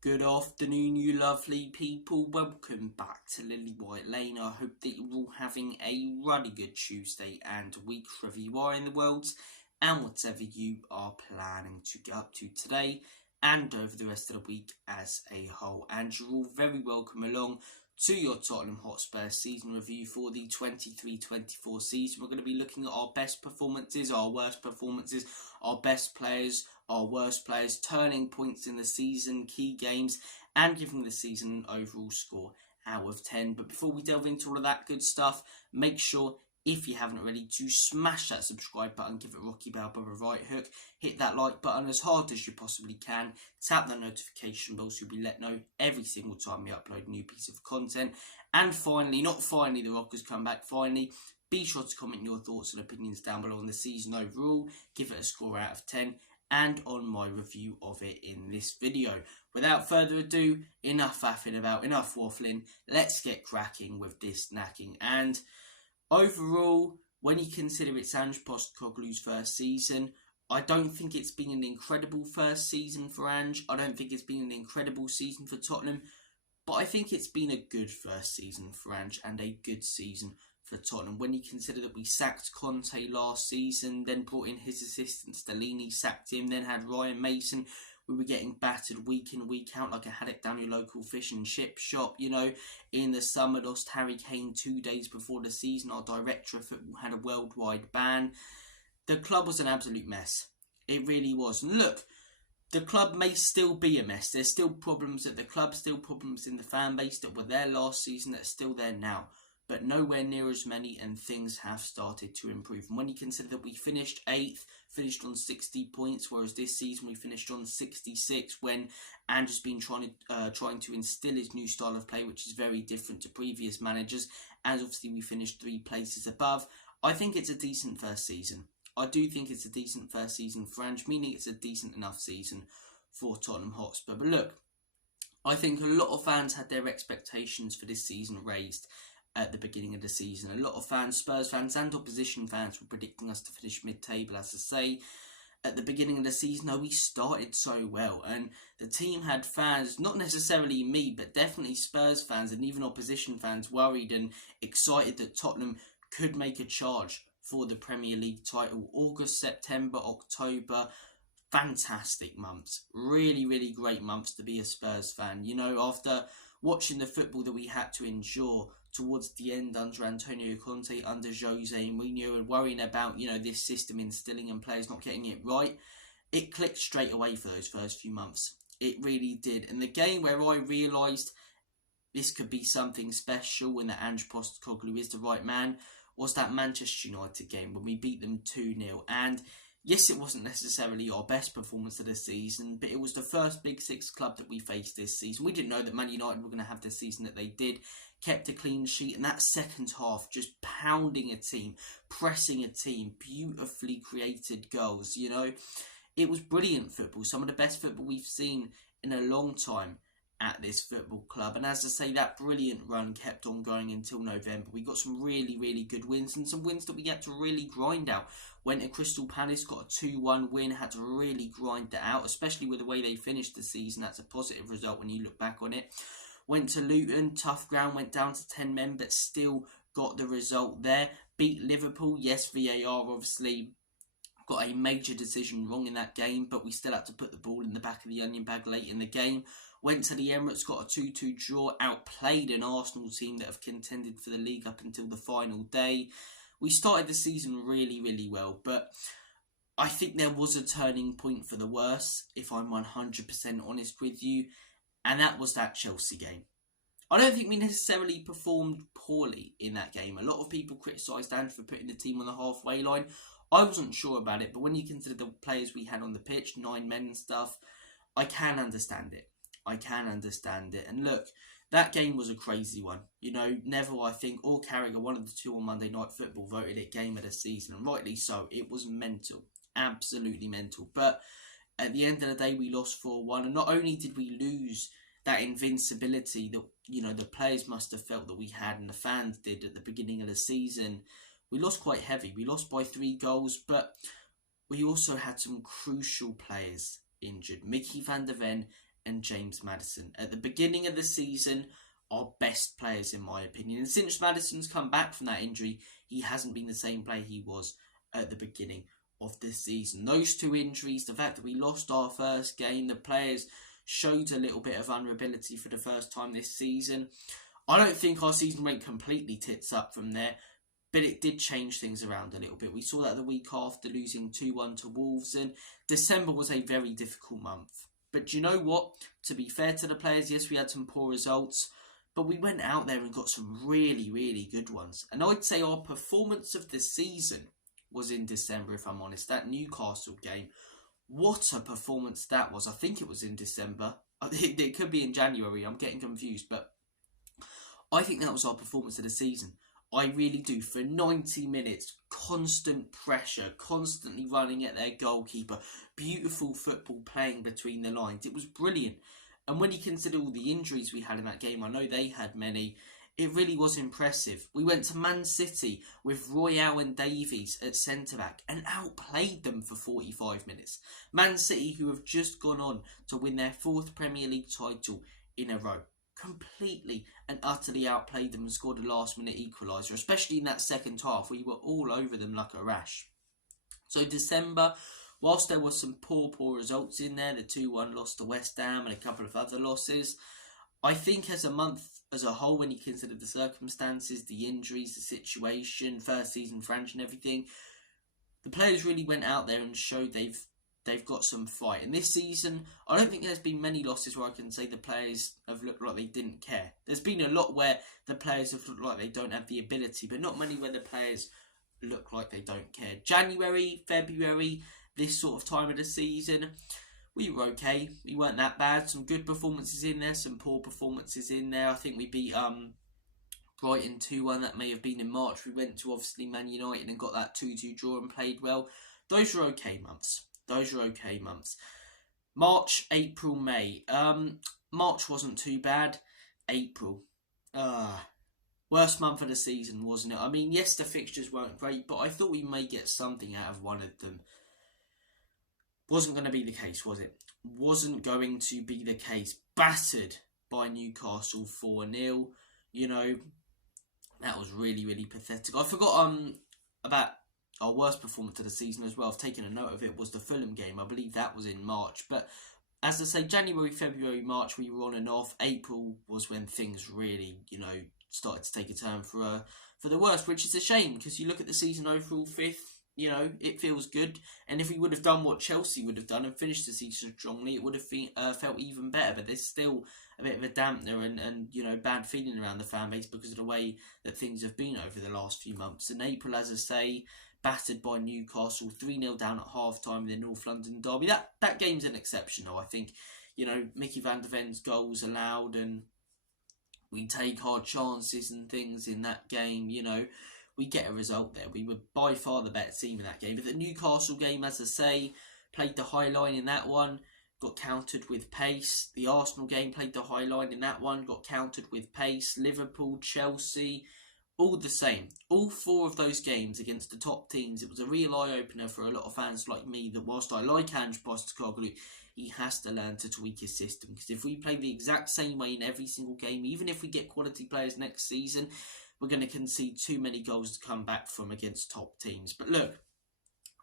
Good afternoon, you lovely people. Welcome back to Lily White Lane. I hope that you're all having a really good Tuesday and week wherever you are in the world, and whatever you are planning to get up to today and over the rest of the week as a whole. And you're all very welcome along to your Tottenham Hotspur season review for the 23-24 season. We're going to be looking at our best performances, our worst performances, our best players, our worst players, turning points in the season, key games, and giving the season an overall score out of 10. But before we delve into all of that good stuff, make sure, if you haven't already, to smash that subscribe button, give it a Rocky Balboa right hook, hit that like button as hard as you possibly can, tap that notification bell so you'll be let know every single time we upload a new piece of content. And finally, not finally, the Rockers come back, finally, be sure to comment your thoughts and opinions down below on the season overall, give it a score out of 10, and on my review of it in this video. Without further ado, enough faffing about, enough waffling, let's get cracking with this knacking. And overall, when you consider it's Ange Postecoglou's first season, I don't think it's been an incredible first season for Ange. I don't think it's been an incredible season for Tottenham, but I think it's been a good first season for Ange and a good season for Tottenham. When you consider that we sacked Conte last season, then brought in his assistant Stellini, sacked him, then had Ryan Mason. We were getting battered week in, week out like a haddock down your local fish and chip shop. You know, in the summer, lost Harry Kane 2 days before the season. Our director of football had a worldwide ban. The club was an absolute mess. It really was. And look, the club may still be a mess. There's still problems at the club, still problems in the fan base that were there last season that are still there now, but nowhere near as many, and things have started to improve. And when you consider that we finished 8th, finished on 60 points, whereas this season we finished on 66, when Ange has been trying to instill his new style of play, which is very different to previous managers, as obviously we finished 3 places above. I think it's a decent first season. I do think it's a decent first season for Ange, meaning it's a decent enough season for Tottenham Hotspur. But look, I think a lot of fans had their expectations for this season raised at the beginning of the season. A lot of fans, Spurs fans and opposition fans, were predicting us to finish mid-table. As I say, at the beginning of the season, we started so well, and the team had fans, not necessarily me, but definitely Spurs fans and even opposition fans, worried and excited that Tottenham could make a charge for the Premier League title. August, September, October, fantastic months. Really, really great months to be a Spurs fan. You know, after watching the football that we had to endure towards the end under Antonio Conte, under Jose Mourinho, and worrying about, you know, this system instilling and players not getting it right, it clicked straight away for those first few months. It really did. And the game where I realised this could be something special and that Ange Postecoglou is the right man was that Manchester United game when we beat them 2-0. And yes, it wasn't necessarily our best performance of the season, but it was the first Big Six club that we faced this season. We didn't know that Man United were going to have the season that they did, kept a clean sheet, and that second half, just pounding a team, pressing a team, beautifully created goals, you know. It was brilliant football, some of the best football we've seen in a long time at this football club. And as I say, that brilliant run kept on going until November. We got some really, really good wins, and some wins that we had to really grind out. Went to Crystal Palace, got a 2-1 win, had to really grind that out, especially with the way they finished the season. That's a positive result when you look back on it. Went to Luton, tough ground, went down to 10 men, but still got the result there. Beat Liverpool, yes, VAR obviously got a major decision wrong in that game, but we still had to put the ball in the back of the onion bag late in the game. Went to the Emirates, got a 2-2 draw, outplayed an Arsenal team that have contended for the league up until the final day. We started the season really, really well, but I think there was a turning point for the worse, if I'm 100% honest with you, and that was that Chelsea game. I don't think we necessarily performed poorly in that game. A lot of people criticised Ange for putting the team on the halfway line. I wasn't sure about it, but when you consider the players we had on the pitch, 9 men and stuff, I can understand it. I can understand it. And look, that game was a crazy one. You know, Neville, I think, or Carragher, one of the two on Monday Night Football, voted it game of the season. And rightly so. It was mental. Absolutely mental. But at the end of the day, we lost 4-1. And not only did we lose that invincibility that, you know, the players must have felt that we had and the fans did at the beginning of the season, we lost quite heavy. We lost by 3 goals, but we also had some crucial players injured. Mickey van der Ven and James Maddison. At the beginning of the season, our best players in my opinion. And since Maddison's come back from that injury, he hasn't been the same player he was at the beginning of this season. Those two injuries, the fact that we lost our first game, the players showed a little bit of vulnerability for the first time this season. I don't think our season went completely tits up from there, but it did change things around a little bit. We saw that the week after, losing 2-1 to Wolves, and December was a very difficult month. But do you know what? To be fair to the players, yes, we had some poor results, but we went out there and got some really, really good ones. And I'd say our performance of the season was in December, if I'm honest. That Newcastle game, what a performance that was. I think it was in December. It could be in January. I'm getting confused, but I think that was our performance of the season. I really do. For 90 minutes, constant pressure, constantly running at their goalkeeper, beautiful football playing between the lines. It was brilliant. And when you consider all the injuries we had in that game, I know they had many, it really was impressive. We went to Man City with Royale and Davies at centre-back and outplayed them for 45 minutes. Man City, who have just gone on to win their 4th Premier League title in a row, completely and utterly outplayed them and scored a last-minute equaliser, especially in that second half. We were all over them like a rash. So December, whilst there was some poor results in there, the 2-1 loss to West Ham and a couple of other losses, I think as a month as a whole, when you consider the circumstances, the injuries, the situation, first season for Ange and everything, the players really went out there and showed they've got some fight. And this season, I don't think there's been many losses where I can say the players have looked like they didn't care. There's been a lot where the players have looked like they don't have the ability, but not many where the players look like they don't care. January, February, this sort of time of the season, we were okay. We weren't that bad. Some good performances in there, some poor performances in there. I think we beat Brighton 2-1. That may have been in March. We went to obviously Man United and got that 2-2 draw and played well. Those were okay months. March, April, May. March wasn't too bad. April. Worst month of the season, wasn't it? I mean, yes, the fixtures weren't great, but I thought we may get something out of one of them. Wasn't going to be the case, was it? Wasn't going to be the case. Battered by Newcastle 4-0. You know, that was really, really pathetic. I forgot about our worst performance of the season as well. I've taken a note of it, was the Fulham game. I believe that was in March. But as I say, January, February, March, we were on and off. April was when things really, started to take a turn for the worst, which is a shame because you look at the season overall, 5th, it feels good. And if we would have done what Chelsea would have done and finished the season strongly, it would have felt even better. But there's still a bit of a dampener and bad feeling around the fan base because of the way that things have been over the last few months. And April, as I say, battered by Newcastle, 3-0 down at half-time in the North London derby. That game's an exception, though. I think, Mickey van der Ven's goals allowed and we take our chances and things in that game, we get a result there. We were by far the better team in that game. But the Newcastle game, as I say, played the high line in that one, got countered with pace. The Arsenal game played the high line in that one, got countered with pace. Liverpool, Chelsea, all the same. All 4 of those games against the top teams, it was a real eye-opener for a lot of fans like me that whilst I like Ange Postecoglou, he has to learn to tweak his system. Because if we play the exact same way in every single game, even if we get quality players next season, we're going to concede too many goals to come back from against top teams. But look,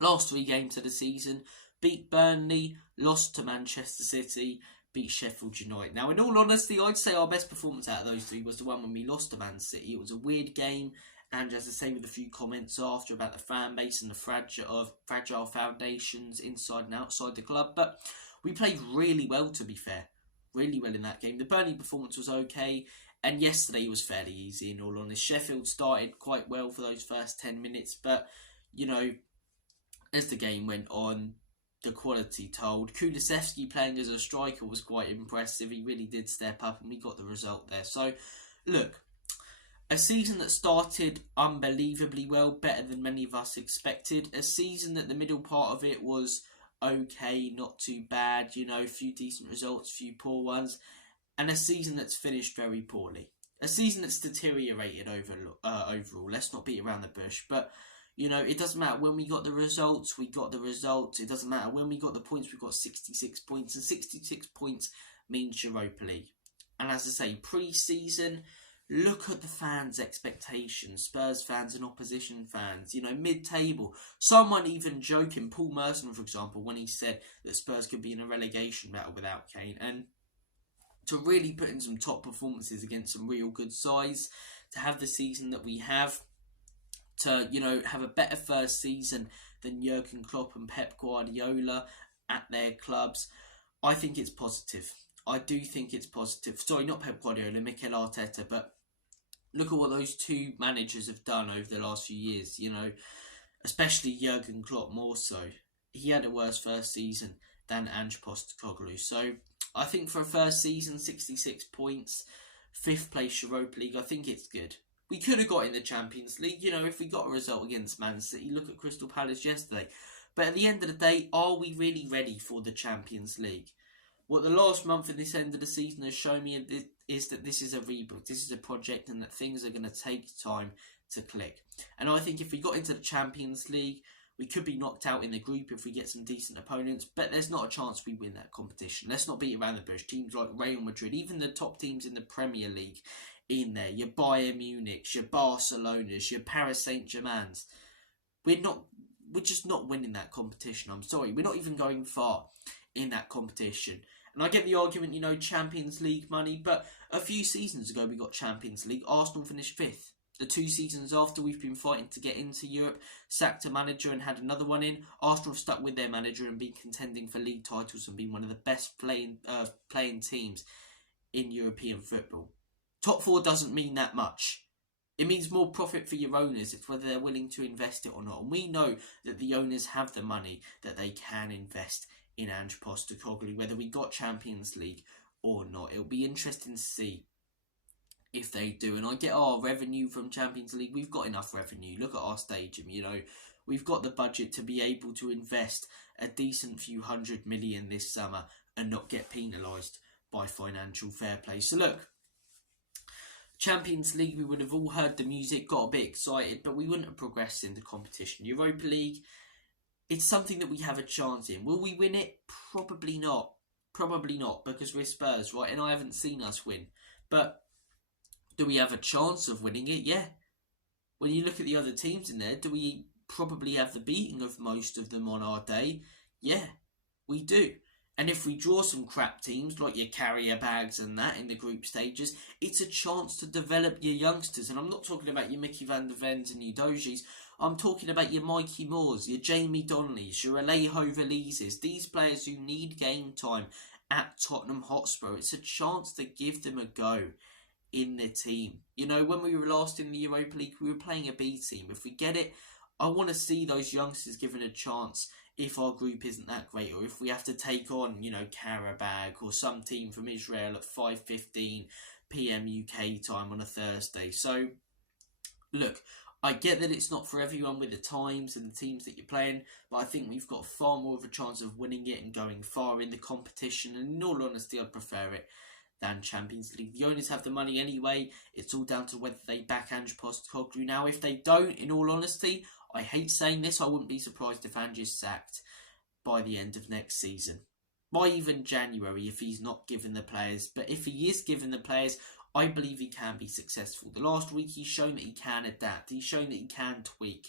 last 3 games of the season, beat Burnley, lost to Manchester City, beat Sheffield United. Now, in all honesty, I'd say our best performance out of those 3 was the one when we lost to Man City. It was a weird game, and as I say, with a few comments after about the fan base and the fragile foundations inside and outside the club. But we played really well, to be fair. Really well in that game. The Burnley performance was okay. And yesterday was fairly easy, in all honesty. Sheffield started quite well for those first 10 minutes. But, as the game went on, the quality told. Kulusevski playing as a striker was quite impressive. He really did step up and we got the result there. So, look, a season that started unbelievably well, better than many of us expected. A season that the middle part of it was okay, not too bad. A few decent results, a few poor ones. And a season that's finished very poorly. A season that's deteriorated overall. Let's not beat around the bush. But, it doesn't matter when we got the results, we got the results. It doesn't matter when we got the points, we got 66 points. And 66 points means Europa League. And as I say, pre-season, look at the fans' expectations. Spurs fans and opposition fans, mid-table. Someone even joking, Paul Merson, for example, when he said that Spurs could be in a relegation battle without Kane. And to really put in some top performances against some real good sides, to have the season that we have, to, have a better first season than Jurgen Klopp and Pep Guardiola at their clubs, I think it's positive. I do think it's positive. Sorry, not Pep Guardiola, Mikel Arteta, but look at what those two managers have done over the last few years, especially Jurgen Klopp more so. He had a worse first season than Ange Postecoglou. So I think for a first season, 66 points, 5th place Europa League, I think it's good. We could have got in the Champions League, if we got a result against Man City. Look at Crystal Palace yesterday. But at the end of the day, are we really ready for the Champions League? What the last month and this end of the season has shown me is that this is a reboot, this is a project, and that things are going to take time to click. And I think if we got into the Champions League, we could be knocked out in the group if we get some decent opponents, but there's not a chance we win that competition. Let's not beat around the bush. Teams like Real Madrid, even the top teams in the Premier League in there, your Bayern Munichs, your Barcelonas, your Paris Saint-Germains, we're just not winning that competition. I'm sorry, we're not even going far in that competition. And I get the argument, Champions League money, but a few seasons ago we got Champions League. Arsenal finished 5th. The 2 seasons after, we've been fighting to get into Europe, sacked a manager and had another one in. Arsenal have stuck with their manager and been contending for league titles and been one of the best playing teams in European football. Top 4 doesn't mean that much. It means more profit for your owners. It's whether they're willing to invest it or not. And we know that the owners have the money that they can invest in Ange Postecoglou, whether we got Champions League or not. It'll be interesting to see if they do. And I get our revenue from Champions League. We've got enough revenue. Look at our stadium, We've got the budget to be able to invest a decent few $100 million this summer and not get penalised by financial fair play. So look, Champions League, we would have all heard the music, got a bit excited, but we wouldn't have progressed in the competition. Europa League, it's something that we have a chance in. Will we win it? Probably not. Probably not, because we're Spurs, right? And I haven't seen us win. But do we have a chance of winning it? Yeah. When you look at the other teams in there, do we probably have the beating of most of them on our day? Yeah, we do. And if we draw some crap teams like your carrier bags and that in the group stages, it's a chance to develop your youngsters. And I'm not talking about your Mickey van der Vens and your Dojis. I'm talking about your Mikey Moores, your Jamie Donnellys, your Alejo Valises. These players who need game time at Tottenham Hotspur. It's a chance to give them a go in the team. When we were last in the Europa League, we were playing a B team. If we get it, I want to see those youngsters given a chance if our group isn't that great, or if we have to take on, Karabag or some team from Israel at 5:15 PM UK time on a Thursday. So, look, I get that it's not for everyone with the times and the teams that you're playing, but I think we've got far more of a chance of winning it and going far in the competition, and in all honesty, I'd prefer it than Champions League. The owners have the money anyway. It's all down to whether they back Ange Postecoglou. Now, if they don't, in all honesty, I hate saying this, I wouldn't be surprised if Ange is sacked by the end of next season. By even January, if he's not given the players. But if he is given the players, I believe he can be successful. The last week, he's shown that he can adapt. He's shown that he can tweak,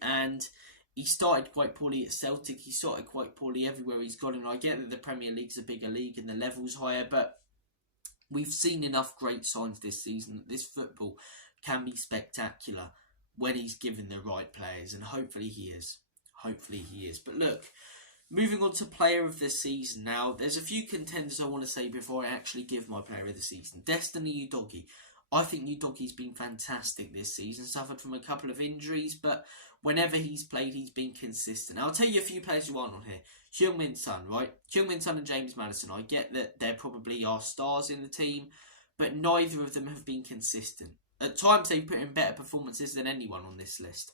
and he started quite poorly at Celtic. He started quite poorly everywhere he's gone. And I get that the Premier League's a bigger league and the level's higher, but we've seen enough great signs this season that this football can be spectacular when he's given the right players, and hopefully he is. But look, moving on to player of the season now, there's a few contenders I want to say before I actually give my player of the season. Destiny Udogie. I think Udogie's been fantastic this season, suffered from a couple of injuries, but whenever he's played, he's been consistent. I'll tell you a few players who aren't on here. Heung-min Son, right? Heung-min Son and James Maddison. I get that they're probably our stars in the team, but neither of them have been consistent. At times, they've put in better performances than anyone on this list.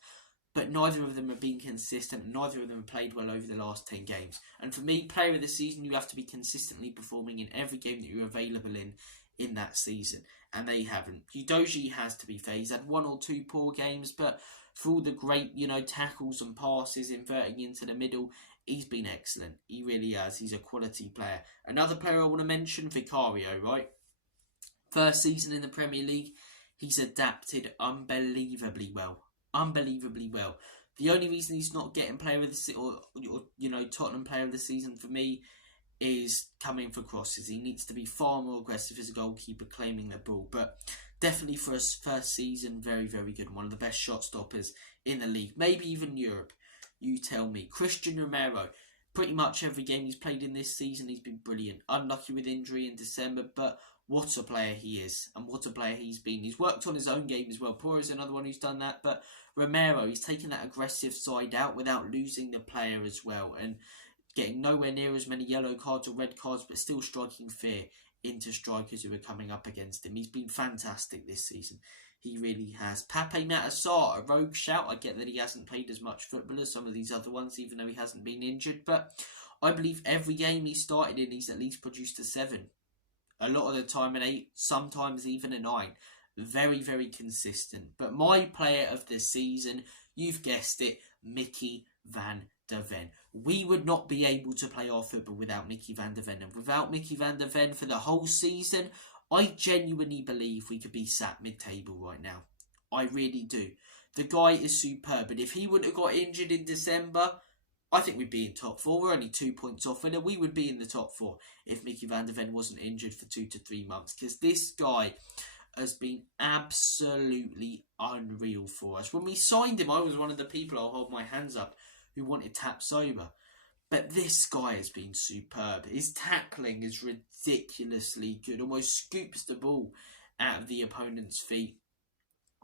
But neither of them have been consistent. Neither of them have played well over the last 10 games. And for me, player of the season, you have to be consistently performing in every game that you're available in that season. And they haven't. Udogie has to be fair. He's had 1 or 2 poor games, but for all the great, tackles and passes, inverting into the middle he's been excellent. He really has. He's a quality player. Another player I want to mention, Vicario, right? First season in the Premier League, he's adapted unbelievably well. Unbelievably well. The only reason he's not getting player of the season, or Tottenham player of the season for me, is coming for crosses. He needs to be far more aggressive as a goalkeeper claiming the ball. But definitely for his first season, very, very good. One of the best shot stoppers in the league. Maybe even Europe. You tell me. Christian Romero. Pretty much every game he's played in this season, he's been brilliant. Unlucky with injury in December, but what a player he is. And what a player he's been. He's worked on his own game as well. Poor is another one who's done that. But Romero, he's taken that aggressive side out without losing the player as well. And getting nowhere near as many yellow cards or red cards, but still striking fear into strikers who are coming up against him. He's been fantastic this season. He really has. Pape Matar, a rogue shout. I get that he hasn't played as much football as some of these other ones, even though he hasn't been injured. But I believe every game he started in, he's at least produced a 7. A lot of the time an 8, sometimes even a 9. Very, very consistent. But my player of the season, you've guessed it, Mickey van der Ven. We would not be able to play our football without Mickey van der Ven. And without Mickey van der Ven for the whole season, I genuinely believe we could be sat mid-table right now. I really do. The guy is superb. But if he wouldn't have got injured in December, I think we'd be in top 4. We're only 2 points off winner. We would be in the top 4 if Mickey van der Ven wasn't injured for 2 to 3 months. Because this guy has been absolutely unreal for us. When we signed him, I was one of the people, I'll hold my hands up, who wanted Tapsoba. But this guy has been superb. His tackling is ridiculously good. Almost scoops the ball out of the opponent's feet.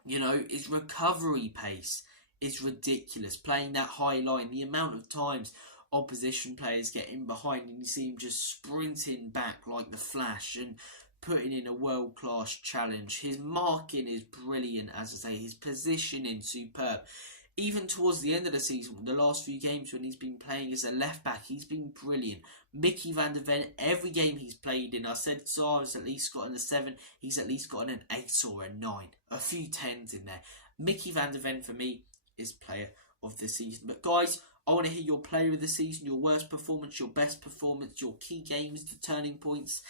His recovery pace is ridiculous. Playing that high line, the amount of times opposition players get in behind and you see him just sprinting back like the Flash and putting in a world-class challenge. His marking is brilliant, as I say. His positioning superb. Even towards the end of the season, the last few games when he's been playing as a left-back, he's been brilliant. Mickey van der Ven, every game he's played in, I said Sar's at least gotten a 7, he's at least gotten an 8 or a 9. A few 10s in there. Mickey van der Ven, for me, is player of the season. But guys, I want to hear your player of the season, your worst performance, your best performance, your key games, the turning points.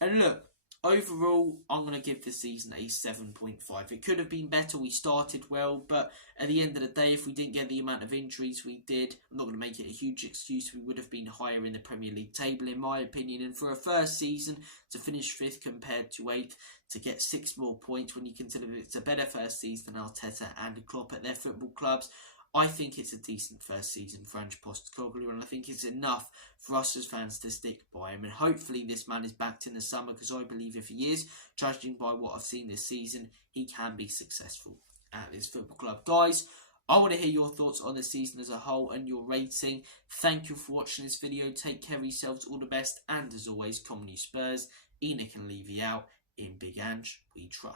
And look, overall, I'm going to give this season a 7.5. It could have been better. We started well, but at the end of the day, if we didn't get the amount of injuries we did, I'm not going to make it a huge excuse. We would have been higher in the Premier League table, in my opinion. And for a first season, to finish 5th compared to 8th, to get 6 more points when you consider it's a better first season than Arteta and Klopp at their football clubs, I think it's a decent first season for Ange Postecoglou, and I think it's enough for us as fans to stick by him. And hopefully this man is backed in the summer, because I believe if he is, judging by what I've seen this season, he can be successful at this football club. Guys, I want to hear your thoughts on the season as a whole and your rating. Thank you for watching this video. Take care of yourselves, all the best, and as always, Common You Spurs, Enoch and Levy out. In Big Ange, we trust.